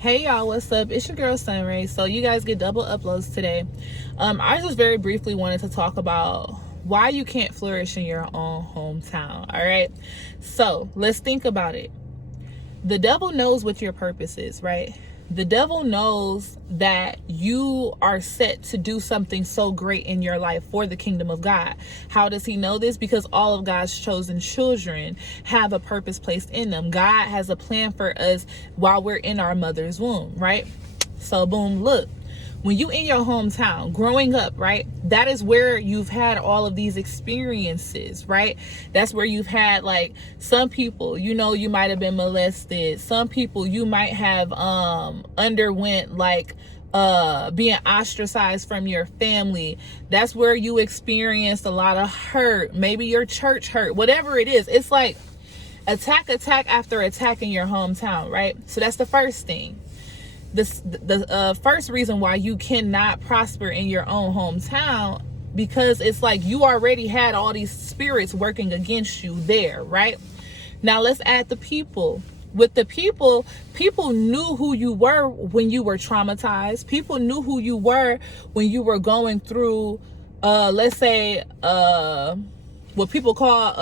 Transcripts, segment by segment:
Hey y'all, what's up? It's your girl SunRay. So you guys get double uploads today. I just very briefly wanted to talk about why you can't flourish in your own hometown. All right. So let's think about it. The devil knows what your purpose is, right? The devil knows that you are set to do something so great in your life for the kingdom of God. How does he know this? Because all of God's chosen children have a purpose placed in them. God has a plan for us while we're in our mother's womb, right? So boom, look. When you in your hometown growing up, right, that is where you've had all of these experiences, right? That's where you've had, like, some people, you know, you might have been molested. Some people you might have underwent like being ostracized from your family. That's where you experienced a lot of hurt. Maybe your church hurt, whatever it is. It's like attack after attack in your hometown, right? So that's the first thing. The first reason why you cannot prosper in your own hometown, because it's like you already had all these spirits working against you there, right? Now let's add the people. With the people knew who you were when you were traumatized. People knew who you were when you were going through let's say what people call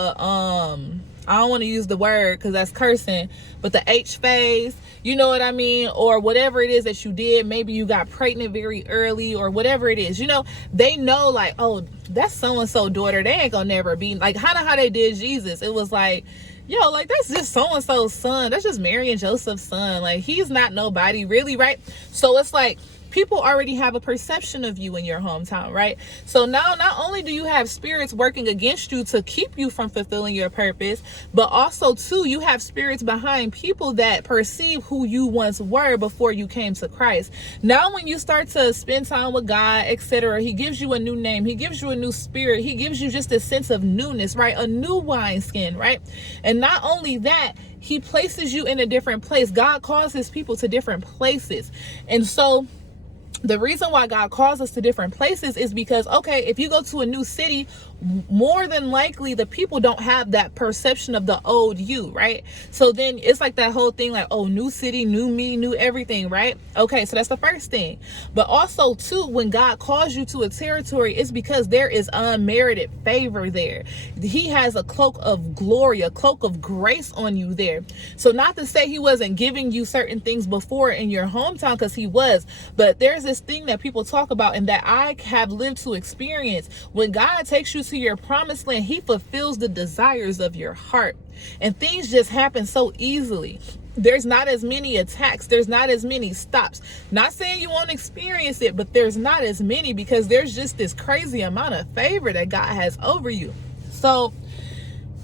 I don't want to use the word because that's cursing, but the H phase, you know what I mean? Or whatever it is that you did. Maybe you got pregnant very early or whatever it is. You know, they know, like, oh, that's so-and-so daughter. They ain't gonna never be like how they did Jesus. It was like, yo, like, that's just so-and-so's son. That's just Mary and Joseph's son. Like, he's not nobody really, right? So it's like, people already have a perception of you in your hometown, right? So now not only do you have spirits working against you to keep you from fulfilling your purpose, but also too, you have spirits behind people that perceive who you once were before you came to Christ. Now when you start to spend time with God, etc., he gives you a new name, he gives you a new spirit, he gives you just a sense of newness, right? A new wineskin, right? And not only that, he places you in a different place. God calls his people to different places. And so the reason why God calls us to different places is because, okay, if you go to a new city, more than likely the people don't have that perception of the old you, right? So then it's like that whole thing, like, oh, new city, new me, new everything, right? Okay, so that's the first thing. But also too, when God calls you to a territory, it's because there is unmerited favor there. He has a cloak of glory, a cloak of grace on you there. So not to say he wasn't giving you certain things before in your hometown, because he was, but there's this thing that people talk about and that I have lived to experience. When God takes you to your promised land, he fulfills the desires of your heart, and things just happen so easily. There's not as many attacks, there's not as many stops. Not saying you won't experience it, but there's not as many because there's just this crazy amount of favor that God has over you. So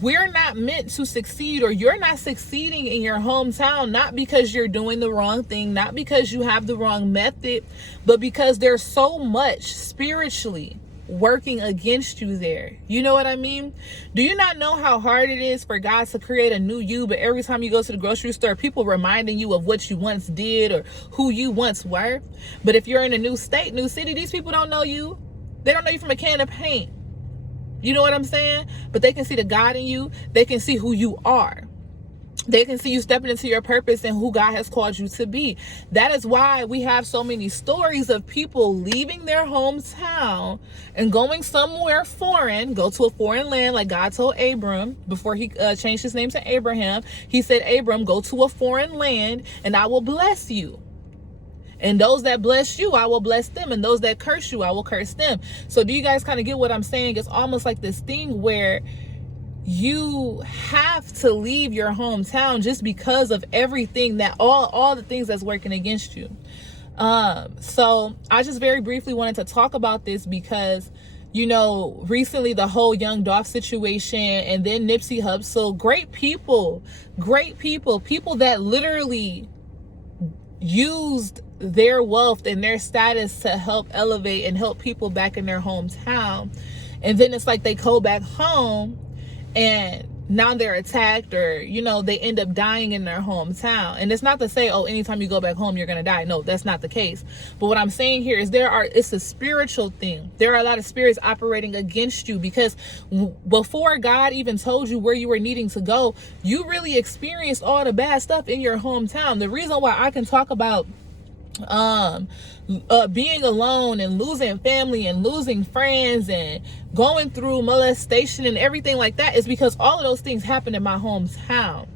we're not meant to succeed, or you're not succeeding in your hometown, not because you're doing the wrong thing, not because you have the wrong method, but because there's so much spiritually working against you there. You know what I mean? Do you not know how hard it is for God to create a new you, but every time you go to the grocery store, people reminding you of what you once did or who you once were? But if you're in a new state, new city, these people don't know you. They don't know you from a can of paint. You know what I'm saying? But they can see the God in you. They can see who you are. They can see you stepping into your purpose and who God has called you to be. That is why we have so many stories of people leaving their hometown and going somewhere foreign, go to a foreign land, like God told Abram before he changed his name to Abraham. He said, Abram, go to a foreign land and I will bless you. And those that bless you, I will bless them. And those that curse you, I will curse them. So do you guys kind of get what I'm saying? It's almost like this thing where you have to leave your hometown just because of everything that all the things that's working against you. So I just very briefly wanted to talk about this because, you know, recently the whole Young Dolph situation, and then Nipsey Hussle, great people that literally used their wealth and their status to help elevate and help people back in their hometown. And then it's like they go back home and now they're attacked, or they end up dying in their hometown. And it's not to say, oh, anytime you go back home you're gonna die. No, that's not the case. But what I'm saying here is it's a spiritual thing. There are a lot of spirits operating against you, because before God even told you where you were needing to go, you really experienced all the bad stuff in your hometown. The reason why I can talk about being alone and losing family and losing friends and going through molestation and everything like that is because all of those things happened in my hometown.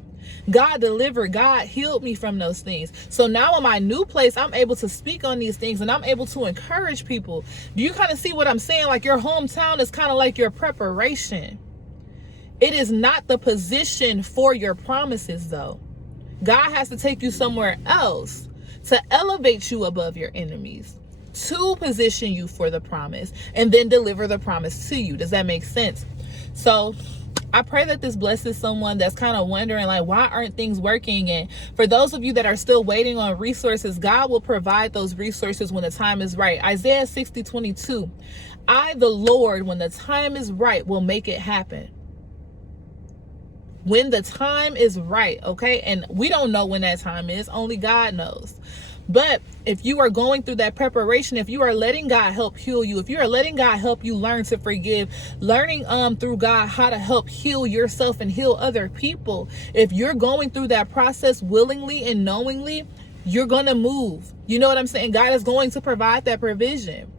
God delivered, God healed me from those things. So now in my new place, I'm able to speak on these things and I'm able to encourage people. Do you kind of see what I'm saying? Like, your hometown is kind of like your preparation. It is not the position for your promises, though. God has to take you somewhere else to elevate you above your enemies, to position you for the promise, and then deliver the promise to you. Does that make sense? So I pray that this blesses someone that's kind of wondering, like, why aren't things working? And for those of you that are still waiting on resources, God will provide those resources when the time is right. Isaiah 60:22, I, the Lord, when the time is right, will make it happen. When the time is right, okay? And we don't know when that time is. Only God knows. But if you are going through that preparation, if you are letting God help heal you, if you are letting God help you learn to forgive, learning through God how to help heal yourself and heal other people, if you're going through that process willingly and knowingly, you're going to move. You know what I'm saying? God is going to provide that provision.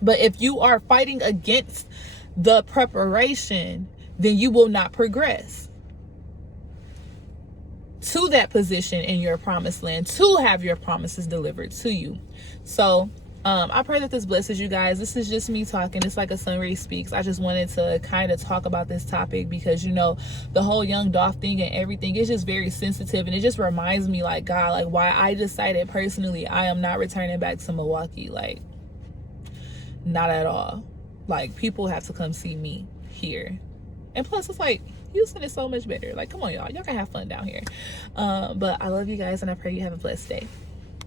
But if you are fighting against the preparation, then you will not progress to that position in your promised land, to have your promises delivered to you. So I pray that this blesses you guys. This is just me talking. It's like a SunRay Speaks. I just wanted to kind of talk about this topic because, the whole young Dolph thing and everything is just very sensitive. And it just reminds me, like, God, like, why I decided personally I am not returning back to Milwaukee. Like, not at all. Like, people have to come see me here. And plus, it's like, Houston is so much better. Like, come on, y'all. Y'all can have fun down here. But I love you guys, and I pray you have a blessed day.